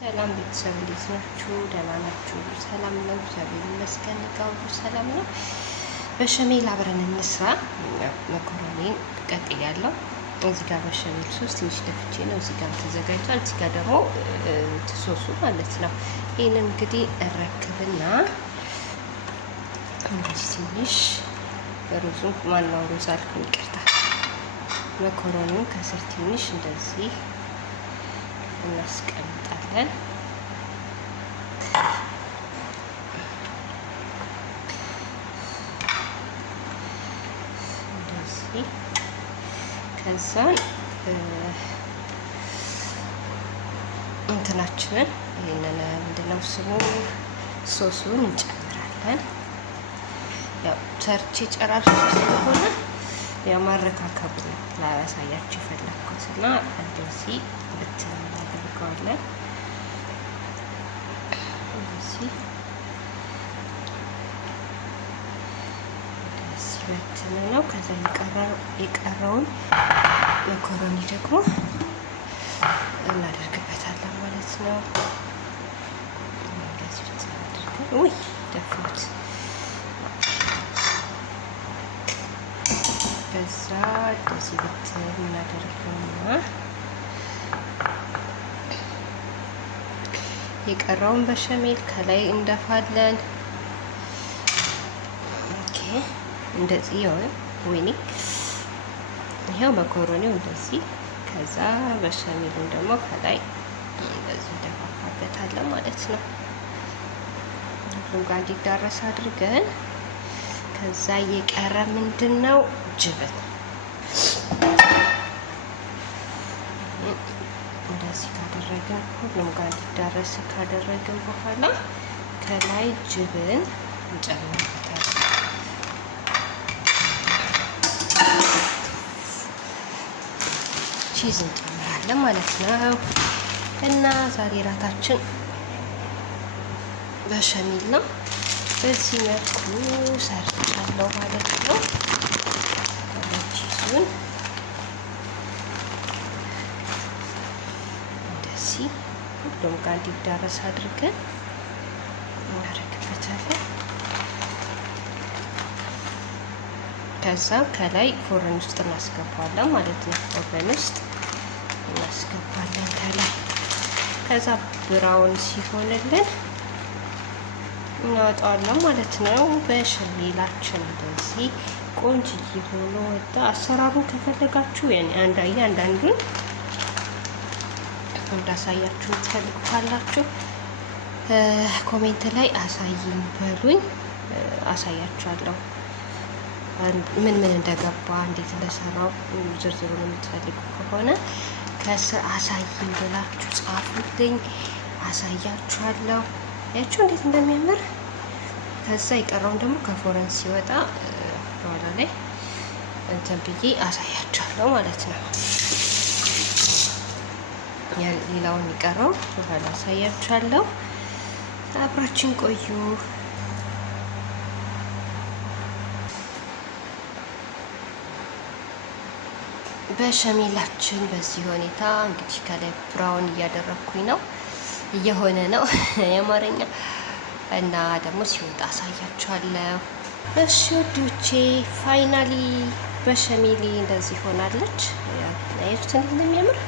ሰላም ቤተሰብ እንዴት ናችሁ? ደህና ናችሁ? ሰላም ነው? እግዚአብሔር ይመስገን። ጋር ሰላም ነው። በሸሜል አብረን እንስራ። መኮረኒን ቀቅያለሁ። እዚህ ጋር በሸሜል ሶስት ትንሽ ደፍቼ ነው። እዚህ ጋር ተዘጋጅቷል። እዚህ ጋር ደግሞ ሶሱ ማለት ነው። ይሄንን እንግዲህ እረክብና እንደዚህ ትንሽ ሩዙን ማናው ሩዝ አልኩኝ፣ ይቅርታ። መኮረኒውን ከስር ትንሽ እንደዚህ እናስቀምጣለን። እንደዚህ ከዛን እንትናችንን ይሄንን ምንድነው ስሙ ሶሱን እንጨምራለን። ያው ሰርቼ ጨራርሼ ስለሆነ ያው ማረካከብ ነው ላሳያችሁ የፈለኩት እና እንደዚህ ብትን እናደርገዋለን። እንደዚህ በትን ነው። ከዛ የቀረውን መኮረኒ ደግሞ እናደርግበታለን ማለት ነው። እንደዚህ ብትን አድርገን ውይ ደፍሩት። ከዛ እንደዚህ ብትን እናደርገውና የቀረውን በሸሜል ከላይ እንደፋለን። ኦኬ እንደዚህ ይሆን ወይኔ፣ ይሄው መኮረኒው እንደዚህ። ከዛ በሸሜሉን ደግሞ ከላይ እንደዚህ እንደፋፋበታለን ማለት ነው። ሁሉም ጋር እንዲዳረስ አድርገን ከዛ የቀረ ምንድነው ጅብን እንደዚህ ካደረግን ሁሉም ጋር እንዲዳረስ ካደረግን በኋላ ከላይ ጅብን እንጨምርበታለን። ቺዝ እንጨምራለን ማለት ነው። እና ዛሬ ራታችን በሸሜል ነው። በዚህ መልኩ ሰርቻለሁ ማለት ነው። ቺዙን እንደዚህ ሁሉም ጋር እንዲዳረስ አድርገን እናደርግበታለን። ከዛ ከላይ ፎረን ውስጥ እናስገባለን ማለት ነው። ፎረን ውስጥ እናስገባለን ከላይ። ከዛ ብራውን ሲሆንልን እናወጣዋለን ማለት ነው። በሸሜላችን እንደዚህ ቆንጅዬ ሆኖ ወጣ። አሰራሩን ከፈለጋችሁ አንዳንዱን እንዳሳያችሁ ትፈልጉ ካላችሁ ኮሜንት ላይ አሳይኝ በሉኝ፣ አሳያችኋለሁ። ምን እንደገባ እንዴት እንደሰራው ዝርዝሩን የምትፈልጉ ከሆነ ከስር አሳይኝ ብላችሁ ጻፉልኝ፣ አሳያችኋለሁ። ያችሁ እንዴት እንደሚያምር። ከዛ የቀረውን ደግሞ ከፎረን ሲወጣ በኋላ ላይ እንትን ብዬ አሳያችኋለሁ ማለት ነው። ሌላውን የቀረው በኋላ አሳያችኋለሁ። አብራችን ቆዩ። በሸሜላችን በዚህ ሁኔታ እንግዲህ ከላይ ብራውን እያደረኩኝ ነው፣ እየሆነ ነው የአማርኛ እና ደግሞ ሲወጣ አሳያችኋለሁ። እሺ ውዶቼ ፋይናሊ በሸሜሌ እንደዚህ ሆናለች። ያዩት እንደሚያምር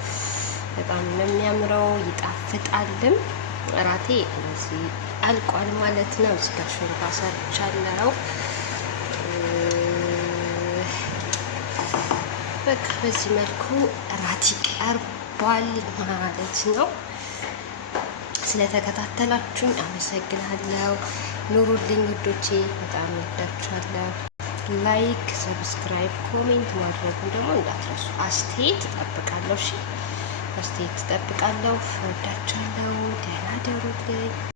በጣም ነው የሚያምረው፣ ይጣፍጣልም። እራቴ እንደዚህ አልቋል ማለት ነው። እዚህ ጋር ሾርባ ሰርቻለሁ። በቃ በዚህ መልኩ እራት ይቀርባል ማለት ነው። ስለተከታተላችሁኝ አመሰግናለሁ። ኑሩልኝ ውዶቼ፣ በጣም ወዳችኋለሁ። ላይክ፣ ሰብስክራይብ፣ ኮሜንት ማድረጉን ደግሞ እንዳትረሱ። አስተያየት እጠብቃለሁ። እሺ አስተያየት እጠብቃለሁ። ወዳችኋለሁ። ደህና ደሩልኝ።